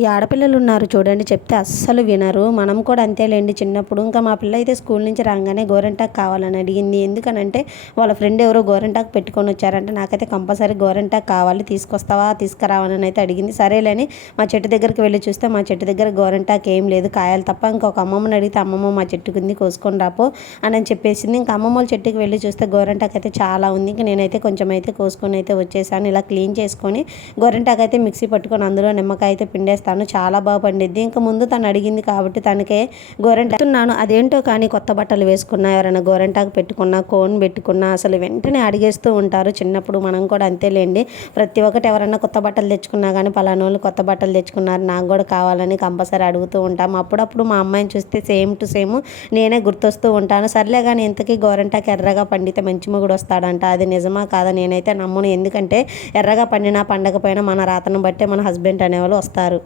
ఈ ఆడపిల్లలు ఉన్నారు చూడండి చెప్తే అస్సలు వినరు. మనం కూడా అంతేలేండి చిన్నప్పుడు. ఇంకా మా పిల్ల అయితే స్కూల్ నుంచి రాగానే గోరెంటాకు కావాలని అడిగింది. ఎందుకనంటే వాళ్ళ ఫ్రెండ్ ఎవరో గోరెంటాకు పెట్టుకొని వచ్చారంటే. నాకైతే కంపల్సరీ గోరెంటాకు కావాలి. తీసుకొస్తావా? తీసుకురావాలని అయితే అడిగింది. సరేలేని మా చెట్టు దగ్గరికి వెళ్ళి చూస్తే మా చెట్టు దగ్గర గోరెంటాకు ఏం లేదు. కాయలు తప్ప ఇంకొక అమ్మమ్మని అడిగితే అమ్మమ్మ మా చెట్టు కింది కోసుకొని రాపో అని చెప్పేసింది. ఇంకా అమ్మమ్మ వాళ్ళ చెట్టుకి వెళ్ళి చూస్తే గోరెంటాకు అయితే చాలా ఉంది. ఇంకా నేనైతే కొంచెం అయితే కోసుకొని అయితే వచ్చేసాను. ఇలా క్లీన్ చేసుకొని గోరెంటాకు అయితే మిక్సీ పట్టుకొని అందులో నిమ్మకాయ అయితే పిండేస్తాను. తను చాలా బాగా పండిద్ది. ఇంకా ముందు తను అడిగింది కాబట్టి తనకే గోరెంటాకున్నాను అదేంటో కానీ కొత్త బట్టలు వేసుకున్నా ఎవరైనా గోరెంటాకు పెట్టుకున్నా కోన్ పెట్టుకున్నా అసలు వెంటనే అడిగేస్తూ ఉంటారు. చిన్నప్పుడు మనం కూడా అంతేలేండి. ప్రతి ఒక్కటి ఎవరైనా కొత్త బట్టలు తెచ్చుకున్నా కానీ పలానా వాళ్ళు కొత్త బట్టలు తెచ్చుకున్నారు నాకు కూడా కావాలని కంపల్సరీ అడుగుతూ ఉంటాము అప్పుడప్పుడు మా అమ్మాయిని చూస్తే సేమ్ టు సేమ్ నేనే గుర్తొస్తూ ఉంటాను. సర్లే కానీ ఇంతకీ గోరంటాకు ఎర్రగా పండితే మంచి మొగుడు వస్తాడంట. అది నిజమా కాదా నేనైతే నమ్మును. ఎందుకంటే ఎర్రగా పండినా పండకపోయినా మన రాతను బట్టే మన హస్బెండ్ అనేవాళ్ళు వస్తారు.